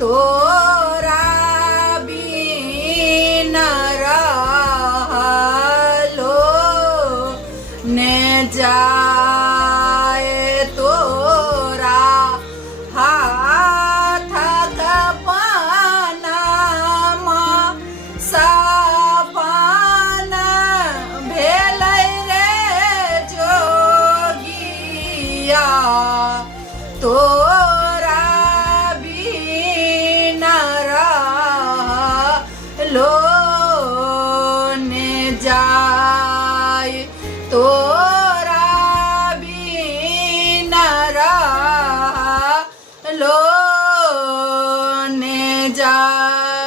तोरा बिन रहलो ने जाए तोरा हाथक पानमा सपन भेलै रे जोगिया तोरा बिन रहलो ने जाय तोरा बिन रहलो ने जाय।